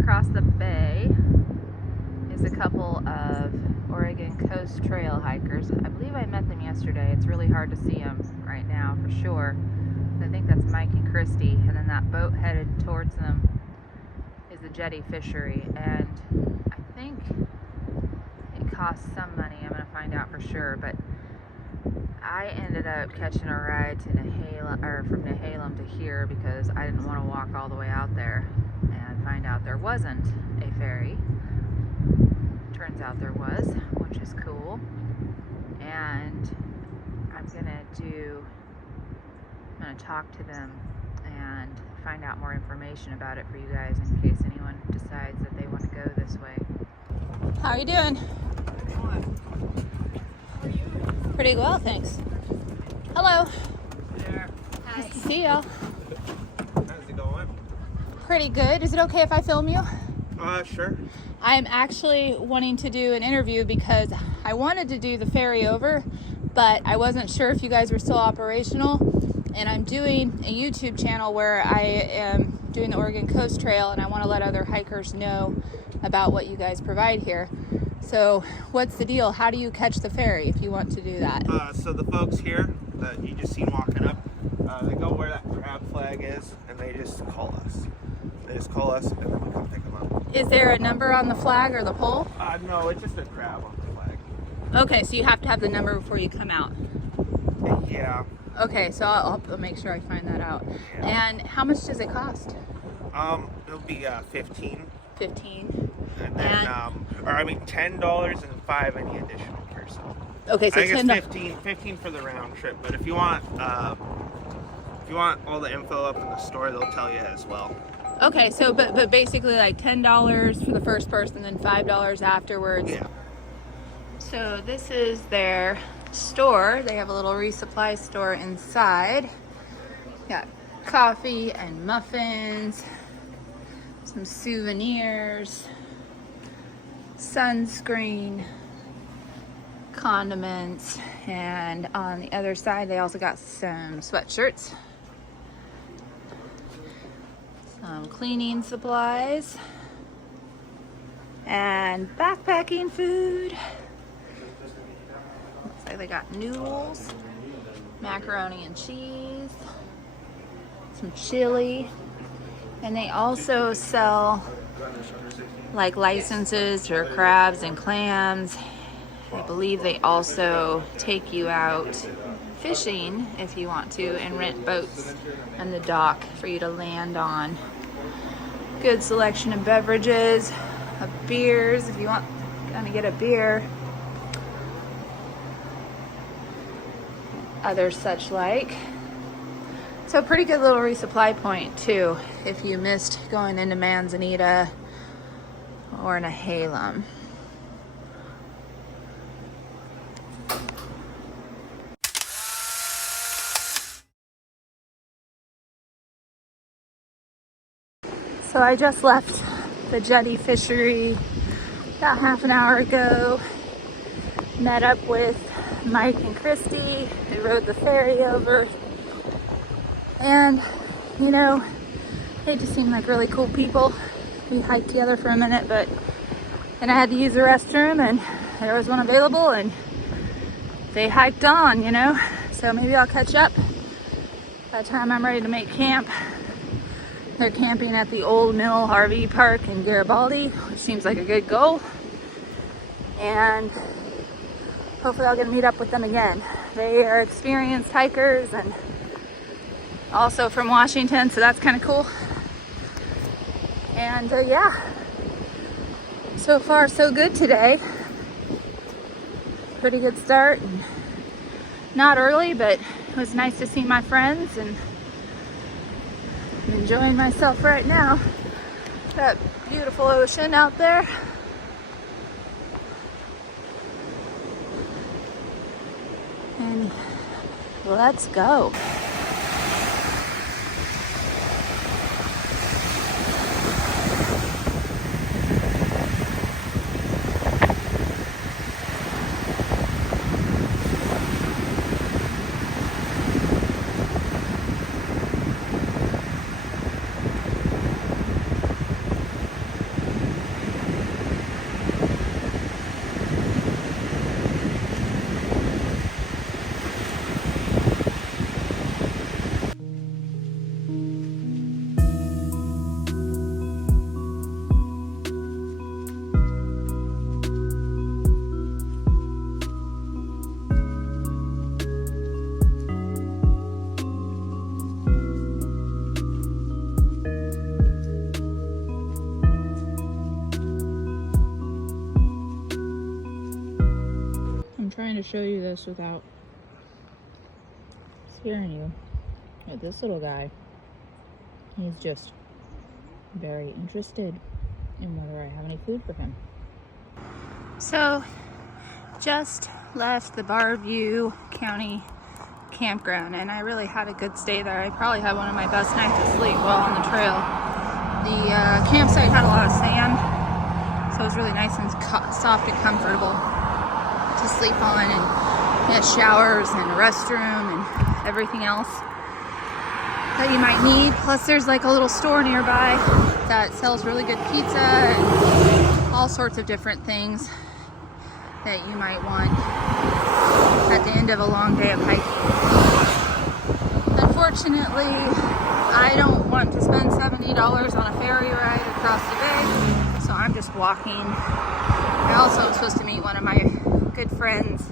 across the bay is a couple of Oregon Coast Trail hikers. I believe I met them yesterday. It's really hard to see them right now for sure. I think that's Mike and Christy, and then that boat headed towards them is the jetty fishery, and I think it costs some money. I'm going to find out for sure, but I ended up catching a ride to Nehalem, or from Nehalem to here, because I didn't want to walk all the way out there and find out there wasn't a ferry. Turns out there was, which is cool. And I'm gonna talk to them and find out more information about it for you guys in case anyone decides that they want to go this way. How are you doing? Pretty well, thanks. Hello. There. Hi. Nice to see y'all. How's it going? Pretty good. Is it okay if I film you? Sure. I'm actually wanting to do an interview because I wanted to do the ferry over, but I wasn't sure if you guys were still operational. And I'm doing a YouTube channel where I am doing the Oregon Coast Trail, and I want to let other hikers know about what you guys provide here. So what's the deal? How do you catch the ferry if you want to do that? So the folks here that you just seen walking up, they go where that crab flag is, and they just call us. They just call us, and then we come pick them up. Is there a number on the flag or the pole? No, it's just a crab on the flag. Okay, so you have to have the number before you come out. Yeah. Okay, so I'll make sure I find that out. Yeah. And how much does it cost? It'll be 15. 15. And then, $10 and $5 any additional person. Okay, so I think $10. it's 15 for the round trip. But if you want all the info up in the store, they'll tell you as well. Okay, so but basically like $10 for the first person, then $5 afterwards. Yeah. So this is their store. They have a little resupply store inside. Got coffee and muffins, some souvenirs, sunscreen, condiments, and on the other side they also got some sweatshirts, some cleaning supplies, and backpacking food. Looks like they got noodles, macaroni and cheese, some chili, and they also sell like licenses for crabs and clams. I believe they also take you out fishing if you want to, and rent boats on the dock for you to land on. Good selection of beverages, of beers if you want to get a beer. Other such like. So pretty good little resupply point too if you missed going into Manzanita or Nehalem. So I just left the jetty fishery about half an hour ago. Met up with Mike and Christy. They rode the ferry over. And, you know, they just seem like really cool people. We hiked together for a minute, but then I had to use the restroom and there was one available and they hiked on, you know. So maybe I'll catch up by the time I'm ready to make camp. They're camping at the Old Mill RV Park in Garibaldi, which seems like a good goal. And hopefully I'll get to meet up with them again. They are experienced hikers and also from Washington, so that's kind of cool. And yeah, so far so good today. Pretty good start. And not early, but it was nice to see my friends, and I'm enjoying myself right now. That beautiful ocean out there. And let's go. to show you this without scaring you. But this little guy, he's just very interested in whether I have any food for him. So, just left the Barview County campground, and I really had a good stay there. I probably had one of my best nights of sleep while on the trail. The campsite had a lot of sand, so it was really nice and soft and comfortable to sleep on, and we had showers and a restroom and everything else that you might need. Plus there's like a little store nearby that sells really good pizza and all sorts of different things that you might want at the end of a long day of hiking. Unfortunately, I don't want to spend $70 on a ferry ride across the bay, so I'm just walking. I also am supposed to meet one of my good friends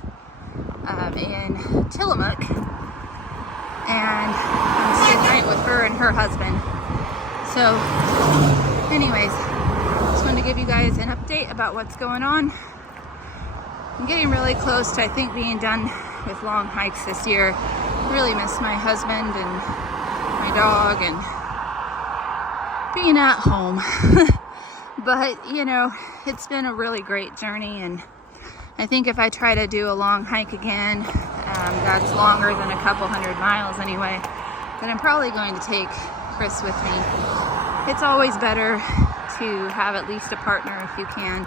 in Tillamook, and I'm staying night with her and her husband. So anyways, just wanted to give you guys an update about what's going on. I'm getting really close to, I think, being done with long hikes this year. I really miss my husband and my dog and being at home. But, you know, it's been a really great journey, and I think if I try to do a long hike again, that's longer than a couple 100 miles anyway, then I'm probably going to take Chris with me. It's always better to have at least a partner if you can.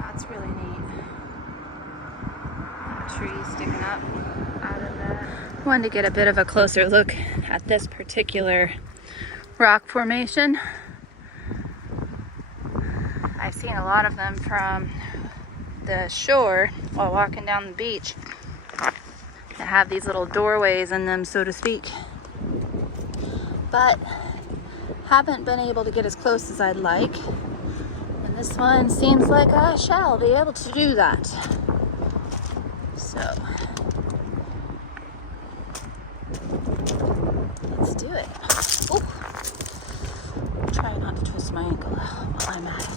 That's really neat. Trees sticking up out of that. Wanted to get a bit of a closer look at this particular rock formation. I've seen a lot of them from the shore while walking down the beach that have these little doorways in them, so to speak, but haven't been able to get as close as I'd like, and this one seems like I shall be able to do that. So let's do it. Ooh. Try not to twist my ankle while I'm at it.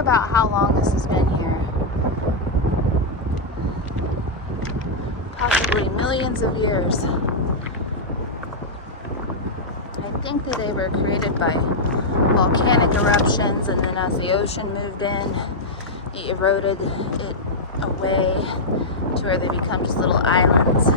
About how long this has been here. Possibly millions of years. I think that they were created by volcanic eruptions, and then as the ocean moved in, it eroded it away to where they become just little islands.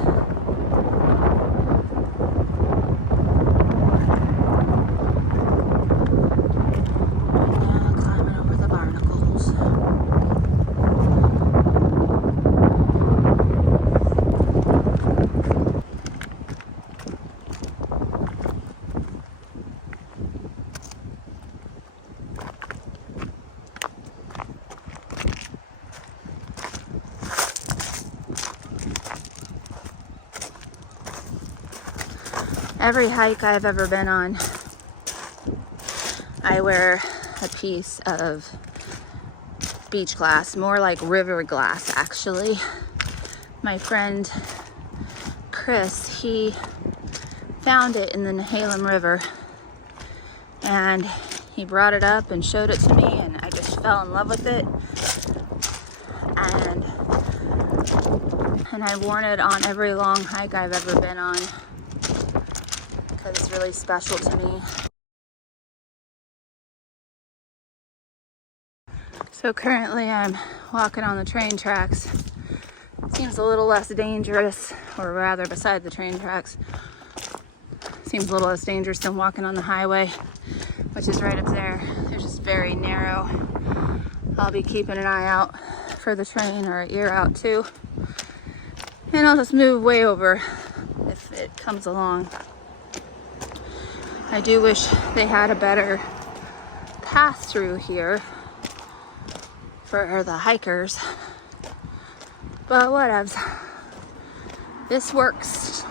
Every hike I've ever been on, I wear a piece of beach glass, more like river glass actually. My friend Chris, he found it in the Nehalem River, and he brought it up and showed it to me, and I just fell in love with it. And I've worn it on every long hike I've ever been on, because it's really special to me. So currently I'm walking on the train tracks. Seems a little less dangerous, or rather beside the train tracks. Seems a little less dangerous than walking on the highway, which is right up there. They're just very narrow. I'll be keeping an eye out for the train, or an ear out too. And I'll just move way over if it comes along. I do wish they had a better path through here for the hikers, but whatevs. This works.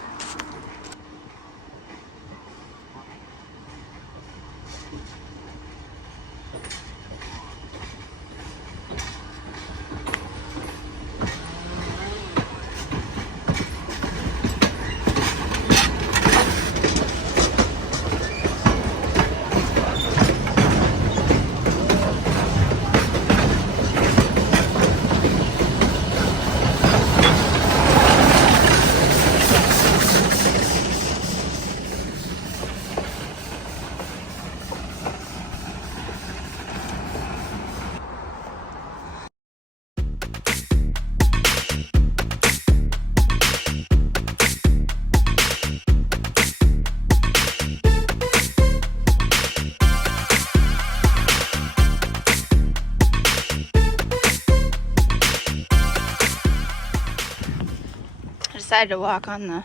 decided to walk on the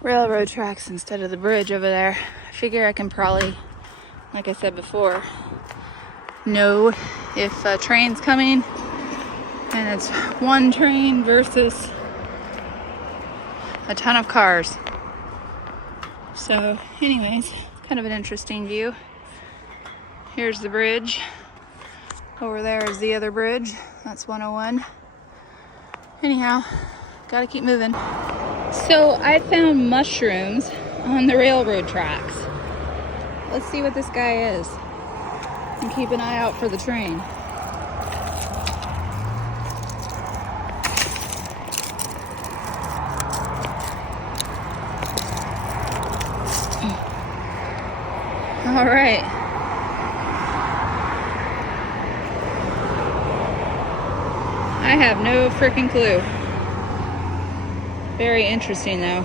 railroad tracks instead of the bridge over there. I figure I can probably, like I said before, know if a train's coming and it's one train versus a ton of cars. So anyways, kind of an interesting view. Here's the bridge. Over there is the other bridge. That's 101. Anyhow, gotta keep moving. So I found mushrooms on the railroad tracks. Let's see what this guy is. And keep an eye out for the train. All right. I have no freaking clue. Very interesting though.